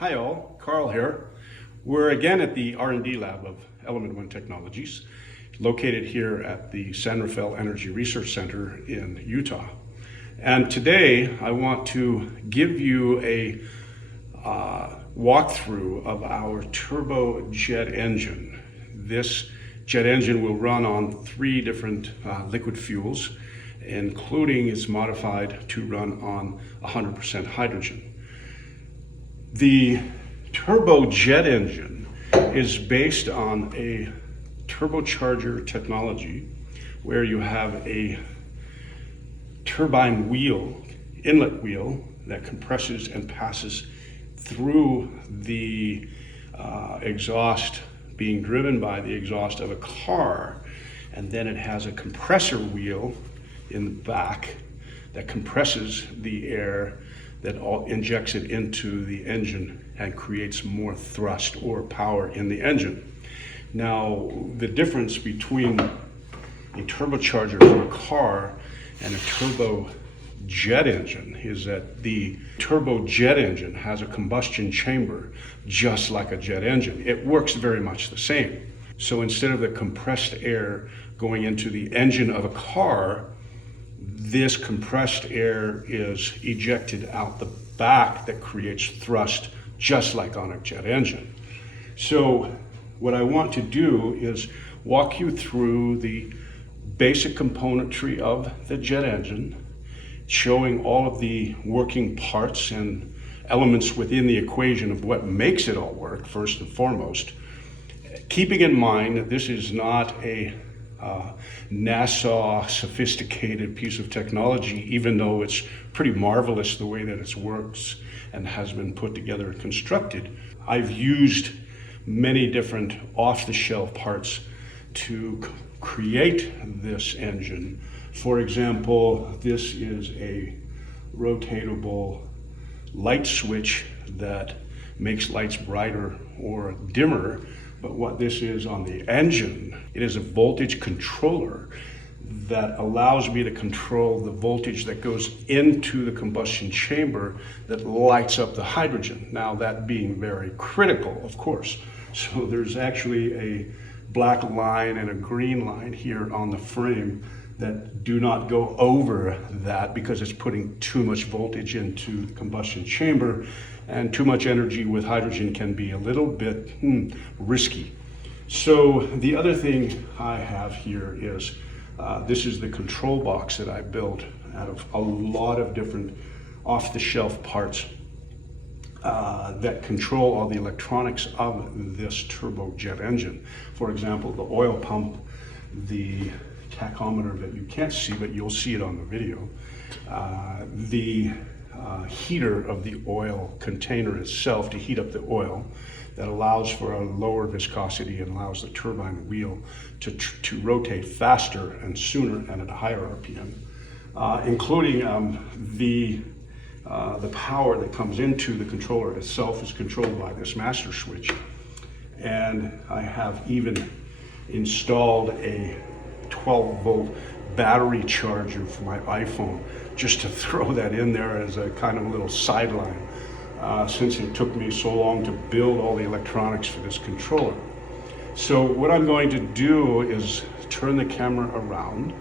Hi all, Carl here. We're again at the R&D lab of Element 1 Technologies, located here at the San Rafael Energy Research Center in Utah. And today I want to give you a walkthrough of our turbojet engine. This jet engine will run on 3 different liquid fuels, including it's modified to run on 100% hydrogen. The turbojet engine is based on a turbocharger technology where you have a turbine wheel, inlet wheel, that compresses and passes through the exhaust, being driven by the exhaust of a car, and then it has a compressor wheel in the back that compresses the air that injects it into the engine and creates more thrust or power in the engine. Now, the difference between a turbocharger for a car and a turbojet engine is that the turbojet engine has a combustion chamber just like a jet engine. It works very much the same. So instead of the compressed air going into the engine of a car, this compressed air is ejected out the back that creates thrust just like on a jet engine. So what I want to do is walk you through the basic componentry of the jet engine, showing all of the working parts and elements within the equation of what makes it all work, first and foremost. Keeping in mind that this is not a NASA sophisticated piece of technology, even though it's pretty marvelous the way that it works and has been put together and constructed. I've used many different off-the-shelf parts to create this engine. For example, this is a rotatable light switch that makes lights brighter or dimmer. But what this is on the engine, it is a voltage controller that allows me to control the voltage that goes into the combustion chamber that lights up the hydrogen. Now, that being very critical, of course. So there's actually a black line and a green line here on the frame that do not go over that because it's putting too much voltage into the combustion chamber, and too much energy with hydrogen can be a little bit risky. So the other thing I have here is this is the control box that I built out of a lot of different off-the-shelf parts that control all the electronics of this turbojet engine. For example, the oil pump, the tachometer that you can't see, but you'll see it on the video, the heater of the oil container itself to heat up the oil that allows for a lower viscosity and allows the turbine wheel to rotate faster and sooner and at a higher RPM, including the power that comes into the controller itself is controlled by this master switch. And I have even installed a 12-volt battery charger for my iPhone, just to throw that in there as a kind of a little sideline, since it took me so long to build all the electronics for this controller. So what I'm going to do is turn the camera around,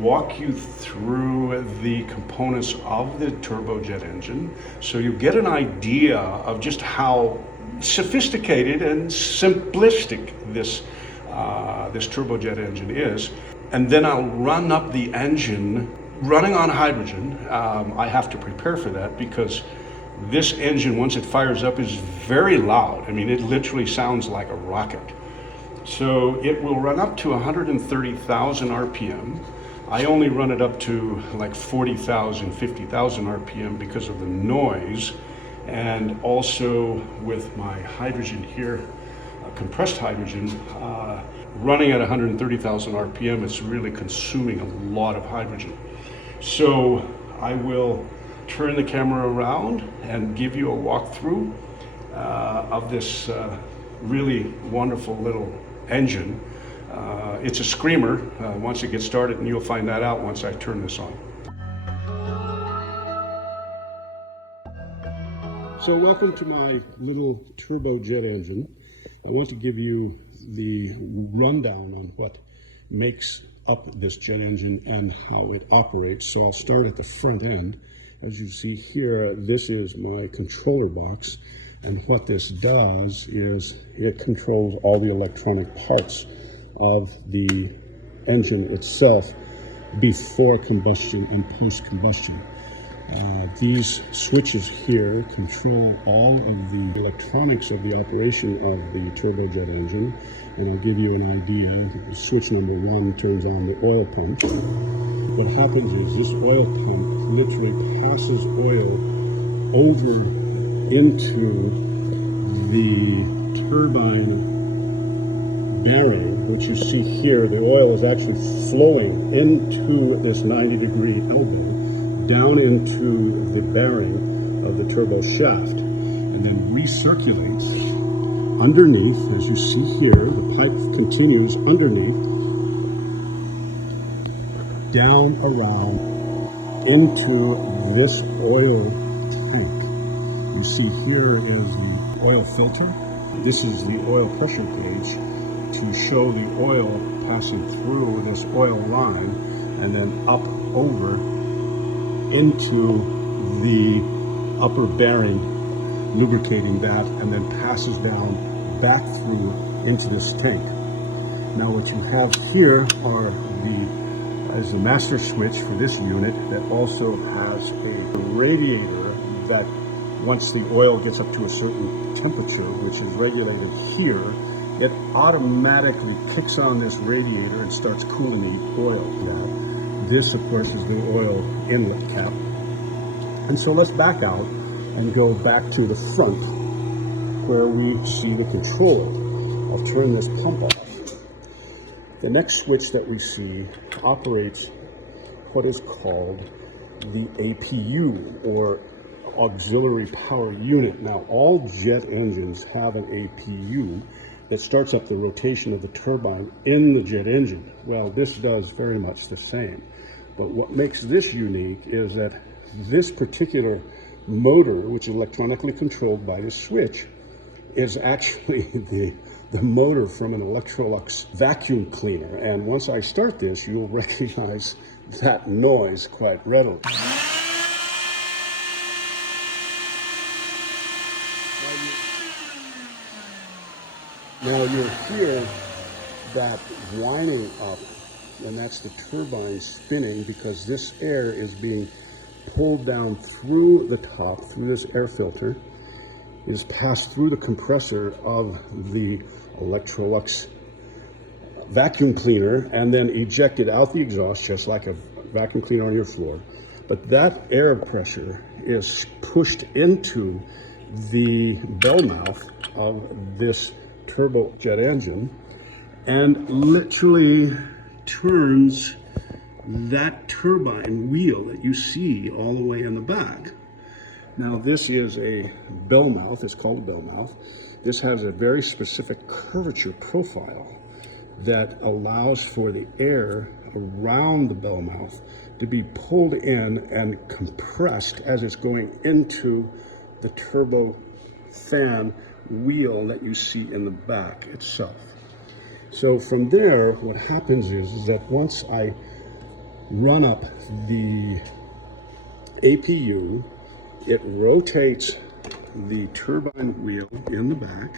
walk you through the components of the turbojet engine so you get an idea of just how sophisticated and simplistic this turbojet engine is. And then I'll run up the engine running on hydrogen. I have to prepare for that because this engine, once it fires up, is very loud. I mean, it literally sounds like a rocket. So it will run up to 130,000 RPM. I only run it up to like 40,000, 50,000 RPM because of the noise. And also with my hydrogen here, compressed hydrogen, running at 130,000 RPM, it's really consuming a lot of hydrogen. So I will turn the camera around and give you a walkthrough of this really wonderful little engine. It's a screamer once it gets started, and you'll find that out once I turn this on. So welcome to my little turbojet engine. I want to give you the rundown on what makes up this jet engine and how it operates. So I'll start at the front end. As you see here, this is my controller box, and what this does is it controls all the electronic parts of the engine itself before combustion and post-combustion. These switches here control all of the electronics of the operation of the turbojet engine, and I'll give you an idea. Switch number 1 turns on the oil pump. What happens is this oil pump literally passes oil over into the turbine bearing, which you see here. The oil is actually flowing into this 90-degree elbow down into the bearing of the turbo shaft, and then recirculates underneath. As you see here, the pipe continues underneath, down around into this oil tank. You see here is the oil filter. This is the oil pressure gauge to show the oil passing through this oil line and then up over into the upper bearing, lubricating that, and then passes down back through into this tank. Now what you have here is the master switch for this unit that also has a radiator that once the oil gets up to a certain temperature, which is regulated here, it automatically kicks on this radiator and starts cooling the oil down. This, of course, is the oil inlet cap. And so let's back out and go back to the front where we see the controller. I'll turn this pump off. The next switch that we see operates what is called the APU, or auxiliary power unit. Now, all jet engines have an APU that starts up the rotation of the turbine in the jet engine. Well, this does very much the same. But what makes this unique is that this particular motor, which is electronically controlled by this switch, is actually the motor from an Electrolux vacuum cleaner. And once I start this, you'll recognize that noise quite readily. Now you'll hear that whining up, and that's the turbine spinning, because this air is being pulled down through the top, through this air filter. It is passed through the compressor of the Electrolux vacuum cleaner and then ejected out the exhaust, just like a vacuum cleaner on your floor. But that air pressure is pushed into the bell mouth of this turbojet engine and literally turns that turbine wheel that you see all the way in the back. Now this is a bell mouth. It's called a bell mouth. This has a very specific curvature profile that allows for the air around the bell mouth to be pulled in and compressed as it's going into the turbo fan wheel that you see in the back itself. So from there, what happens is that once I run up the APU, it rotates the turbine wheel in the back.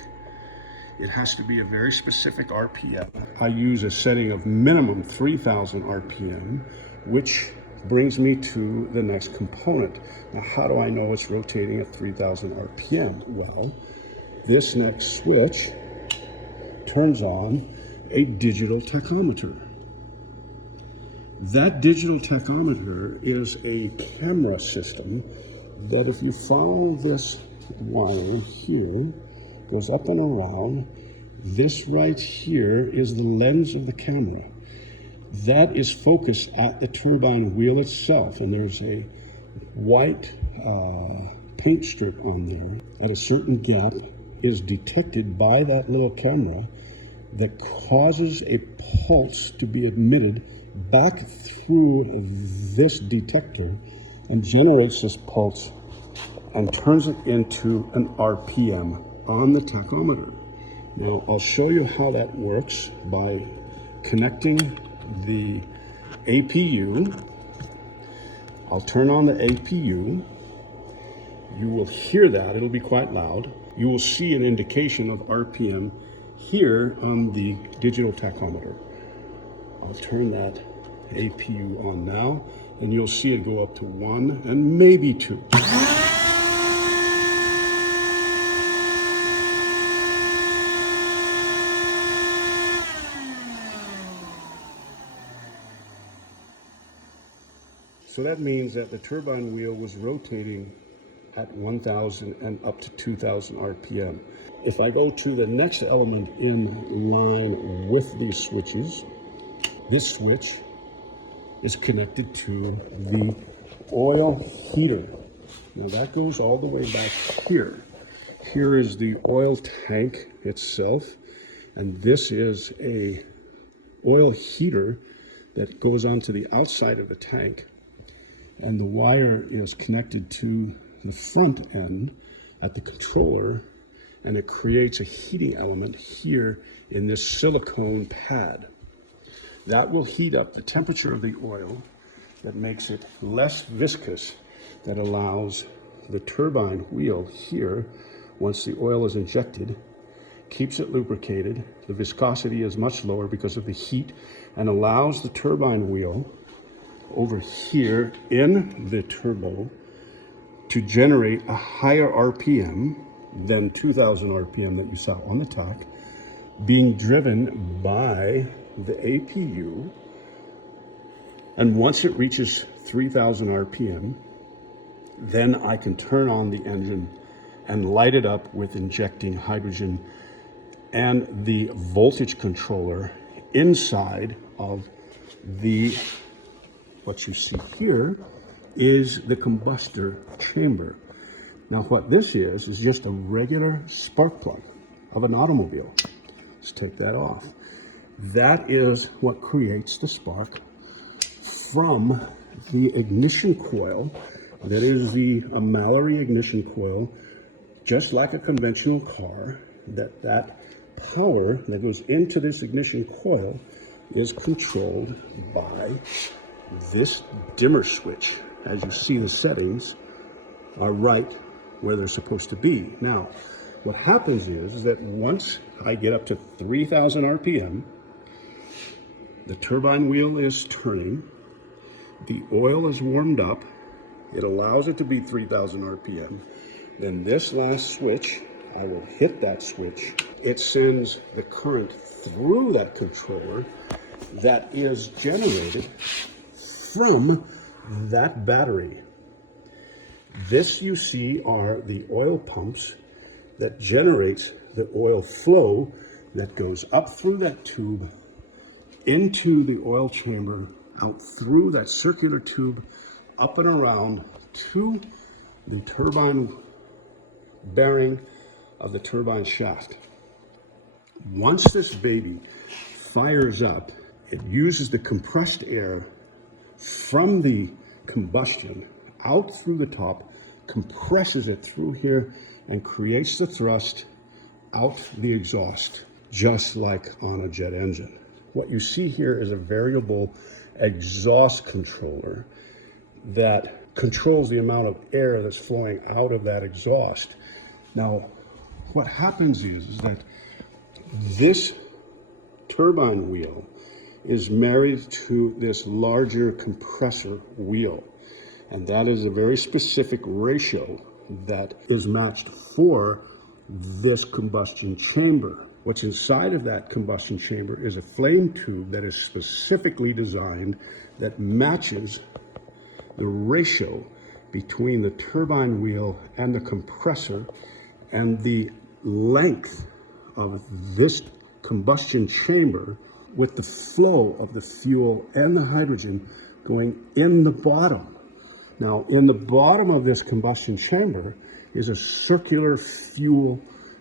It has to be a very specific RPM. I use a setting of minimum 3,000 RPM, which brings me to the next component. Now, how do I know it's rotating at 3,000 RPM? Well, this next switch turns on a digital tachometer. That digital tachometer is a camera system that, if you follow this wire here, goes up and around. This right here is the lens of the camera. That is focused at the turbine wheel itself, and there's a white paint strip on there. At a certain gap is detected by that little camera that causes a pulse to be emitted back through this detector and generates this pulse and turns it into an RPM on the tachometer. Now I'll show you how that works by connecting the APU. I'll turn on the APU. You will hear that, it'll be quite loud. You will see an indication of RPM here on the digital tachometer. I'll turn that APU on now, and you'll see it go up to 1 and maybe 2. So that means that the turbine wheel was rotating at 1,000 and up to 2,000 RPM. If I go to the next element in line with these switches, this switch is connected to the oil heater. Now that goes all the way back here. Here is the oil tank itself, and this is a oil heater that goes onto the outside of the tank. And the wire is connected to the front end at the controller, and it creates a heating element here in this silicone pad. That will heat up the temperature of the oil, that makes it less viscous, that allows the turbine wheel here, once the oil is injected, keeps it lubricated. The viscosity is much lower because of the heat, and allows the turbine wheel over here in the turbo to generate a higher RPM than 2,000 RPM that you saw on the tach, being driven by the APU. And once it reaches 3,000 RPM, then I can turn on the engine and light it up with injecting hydrogen and the voltage controller inside of the, what you see here is the combustor chamber. Now what this is just a regular spark plug of an automobile. Let's take that off. That is what creates the spark from the ignition coil. That is the Mallory ignition coil, just like a conventional car. That power that goes into this ignition coil is controlled by this dimmer switch. As you see, the settings are right where they're supposed to be. Now, what happens is that once I get up to 3,000 RPM, the turbine wheel is turning, the oil is warmed up, it allows it to be 3,000 RPM. Then this last switch, I will hit that switch. It sends the current through that controller that is generated from that battery. This you see are the oil pumps that generates the oil flow that goes up through that tube into the oil chamber, out through that circular tube, up and around to the turbine bearing of the turbine shaft. Once this baby fires up, it uses the compressed air from the combustion out through the top, compresses it through here, and creates the thrust out the exhaust, just like on a jet engine. What you see here is a variable exhaust controller that controls the amount of air that's flowing out of that exhaust. Now, what happens is that this turbine wheel is married to this larger compressor wheel, and that is a very specific ratio that is matched for this combustion chamber. What's inside of that combustion chamber is a flame tube that is specifically designed that matches the ratio between the turbine wheel and the compressor, and the length of this combustion chamber with the flow of the fuel and the hydrogen going in the bottom. Now, in the bottom of this combustion chamber is a circular fuel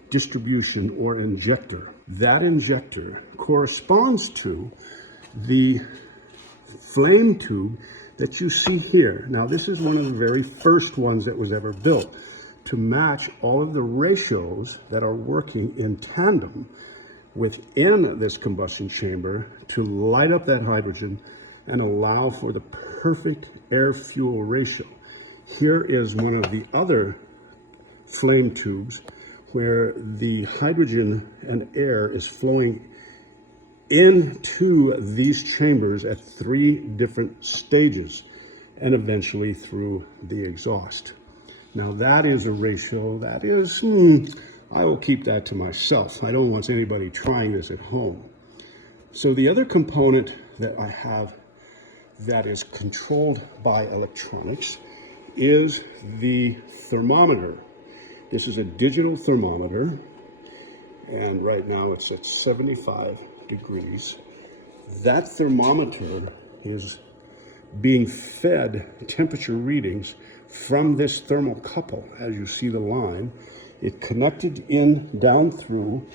distribution or injector. That injector corresponds to the flame tube that you see here. Now, this is one of the very first ones that was ever built. to match all of the ratios that are working in tandem within this combustion chamber to light up that hydrogen and allow for the perfect air-fuel ratio. Here is one of the other flame tubes where the hydrogen and air is flowing into these chambers at 3 different stages and eventually through the exhaust. Now that is a ratio that is, I will keep that to myself. I don't want anybody trying this at home. So the other component that I have that is controlled by electronics is the thermometer. This is a digital thermometer, and right now it's at 75 degrees. That thermometer is being fed temperature readings from this thermocouple. As you see the line, it connected in down through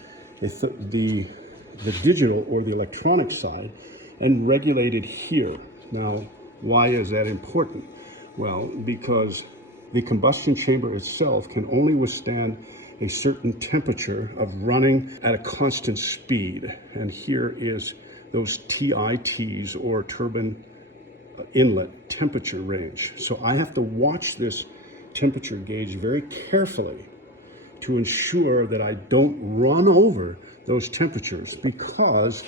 the digital or the electronic side and regulated here. Now, why is that important? Well, because the combustion chamber itself can only withstand a certain temperature of running at a constant speed. And here is those TITs, or turbine inlet temperature range. So I have to watch this temperature gauge very carefully to ensure that I don't run over those temperatures, because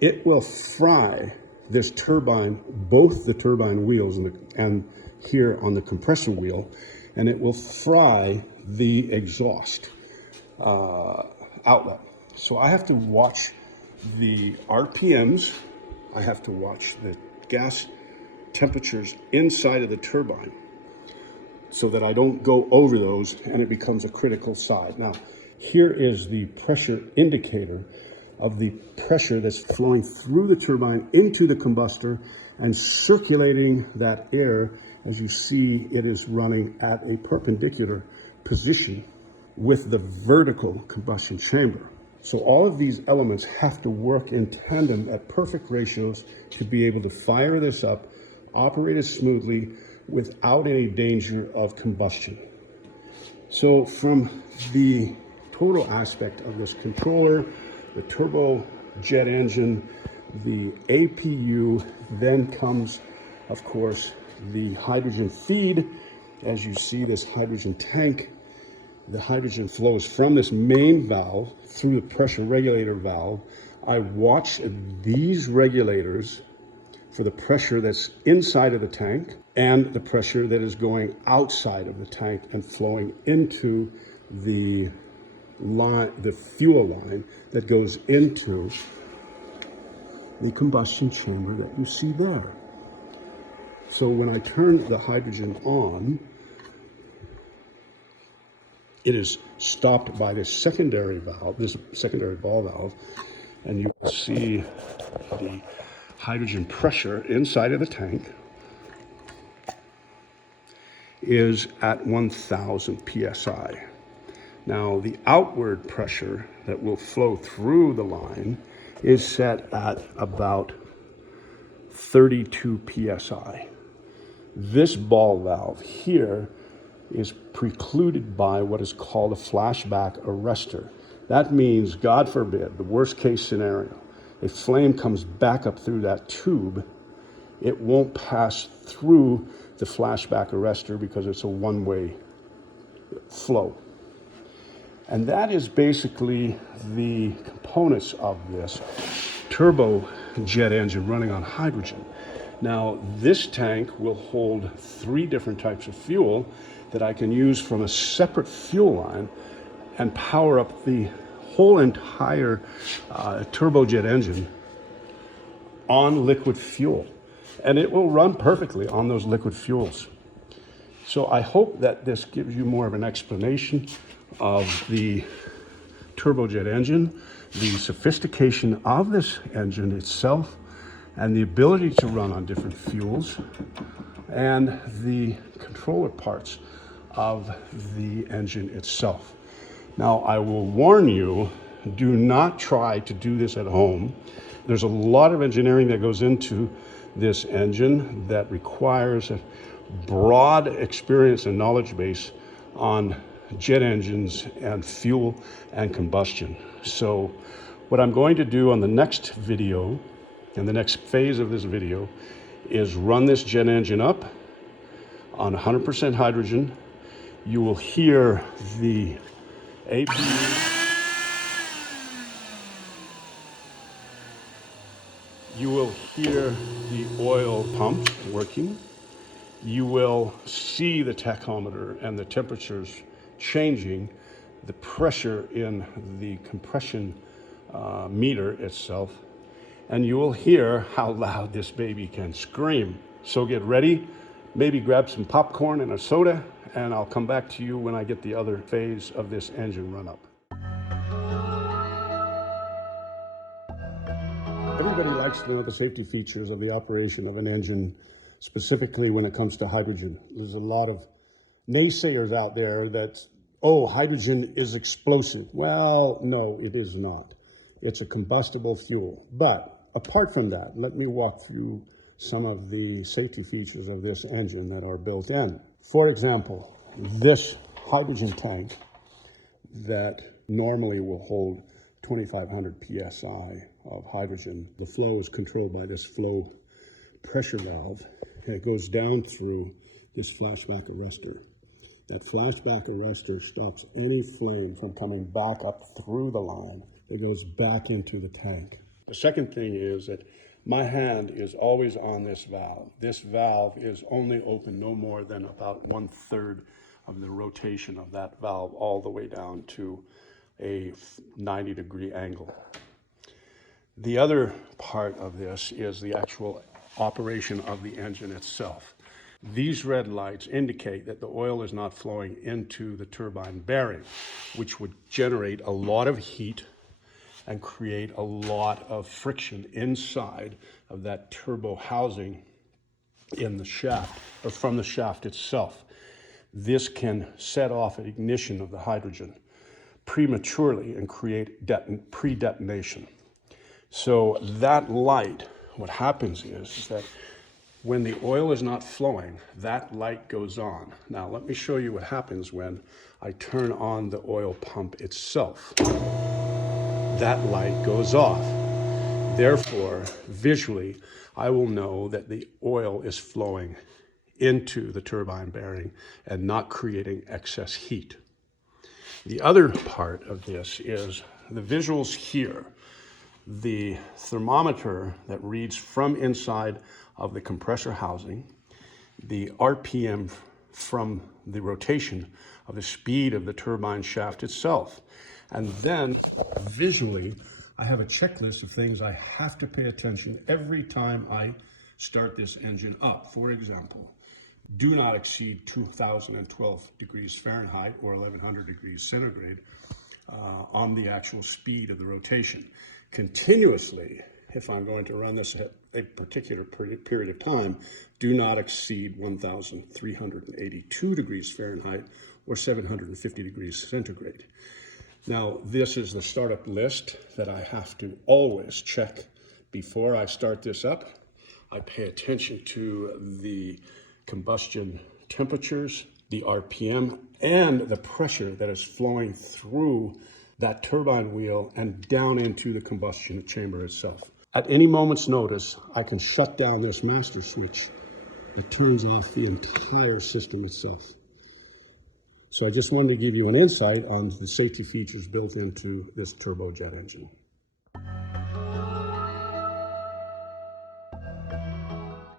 it will fry this turbine, both the turbine wheels and here on the compressor wheel, and it will fry the exhaust outlet. So I have to watch the RPMs, I have to watch the gas temperatures inside of the turbine so that I don't go over those and it becomes a critical side. Now, here is the pressure indicator of the pressure that's flowing through the turbine into the combustor and circulating that air. As you see, it is running at a perpendicular position with the vertical combustion chamber. So all of these elements have to work in tandem at perfect ratios to be able to fire this up, operate it smoothly without any danger of combustion. So from the total aspect of this controller, the turbojet engine, the APU, then comes, of course, the hydrogen feed. As you see, this hydrogen tank, the hydrogen flows from this main valve through the pressure regulator valve. I watch these regulators for the pressure that's inside of the tank and the pressure that is going outside of the tank and flowing into the line, the fuel line that goes into the combustion chamber that you see there. So when I turn the hydrogen on, it is stopped by this secondary valve, this secondary ball valve, and you will see the hydrogen pressure inside of the tank is at 1,000 psi. Now, the outward pressure that will flow through the line is set at about 32 psi. This ball valve here is precluded by what is called a flashback arrestor. That means, God forbid, the worst case scenario, a flame comes back up through that tube, it won't pass through the flashback arrestor because it's a one-way flow. And that is basically the components of this turbojet engine running on hydrogen. Now, this tank will hold 3 different types of fuel that I can use from a separate fuel line and power up the whole entire turbojet engine on liquid fuel. And it will run perfectly on those liquid fuels. So I hope that this gives you more of an explanation of the turbojet engine, the sophistication of this engine itself, and the ability to run on different fuels, and the controller parts of the engine itself. Now, I will warn you, do not try to do this at home. There's a lot of engineering that goes into this engine that requires a broad experience and knowledge base on jet engines and fuel and combustion. So what I'm going to do on the next video, in the next phase of this video, is run this jet engine up on 100% hydrogen. You will hear the APU. You will hear the oil pump working. You will see the tachometer and the temperatures changing, the pressure in the compression meter itself, and you will hear how loud this baby can scream. So get ready, maybe grab some popcorn and a soda, and I'll come back to you when I get the other phase of this engine run up. Everybody likes to know the safety features of the operation of an engine, specifically when it comes to hydrogen. There's a lot of naysayers out there that, oh, hydrogen is explosive. Well, no, it is not. It's a combustible fuel. But apart from that, let me walk through some of the safety features of this engine that are built in. For example, this hydrogen tank that normally will hold 2,500 psi of hydrogen. The flow is controlled by this flow pressure valve, and it goes down through this flashback arrestor. That flashback arrestor stops any flame from coming back up through the line. It goes back into the tank. The second thing is that my hand is always on this valve. This valve is only open no more than about 1/3 of the rotation of that valve, all the way down to a 90-degree angle. The other part of this is the actual operation of the engine itself. These red lights indicate that the oil is not flowing into the turbine bearing, which would generate a lot of heat and create a lot of friction inside of that turbo housing in the shaft, or from the shaft itself. This can set off an ignition of the hydrogen prematurely and create pre-detonation. So that light, what happens is that when the oil is not flowing, that light goes on. Now let me show you what happens when I turn on the oil pump itself. That light goes off. Therefore, visually, I will know that the oil is flowing into the turbine bearing and not creating excess heat. The other part of this is the visuals here. The thermometer that reads from inside of the compressor housing, the RPM from the rotation of the speed of the turbine shaft itself. And then visually, I have a checklist of things I have to pay attention every time I start this engine up. For example, do not exceed 2012 degrees Fahrenheit or 1100 degrees centigrade on the actual speed of the rotation. Continuously, if I'm going to run this at a particular period of time, do not exceed 1382 degrees Fahrenheit or 750 degrees centigrade. Now, this is the startup list that I have to always check before I start this up. I pay attention to the combustion temperatures, the RPM, and the pressure that is flowing through that turbine wheel and down into the combustion chamber itself. At any moment's notice, I can shut down this master switch that turns off the entire system itself. So I just wanted to give you an insight on the safety features built into this turbojet engine.